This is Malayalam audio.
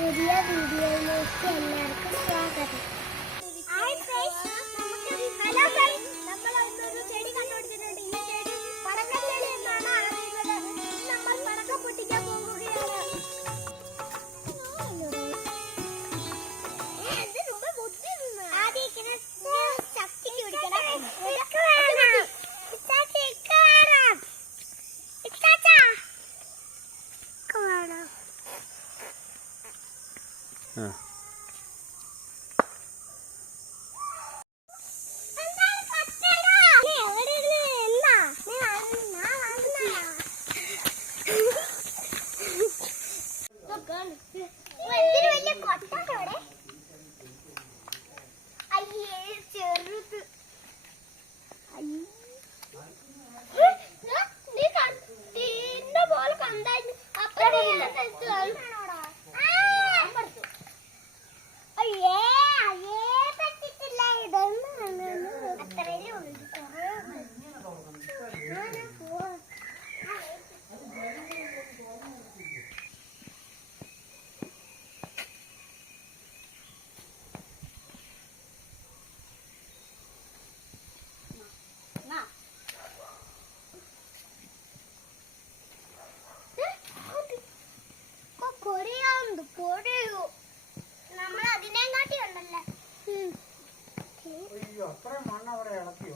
പുതിയ വീഡിയോയിലേക്ക് എല്ലാവർക്കും സ്വാഗതം. ഹലോ ഫ്രണ്ട്സ്, നമ്മൾ ഒരു ചെടി കണ്ടുപിടിച്ചിട്ടുണ്ട്. ഈ ചെടി പടക്കച്ചെടി എന്നാണ് അറിയുന്നത്. നമ്മൾ പടക്കം പൊട്ടിക്കാൻ പോവുകയാണ്. ആദ്യം ശക്തിക്ക് പിടിക്കണം. അത്രയും മണ്ണ് അവിടെ ഇളക്കി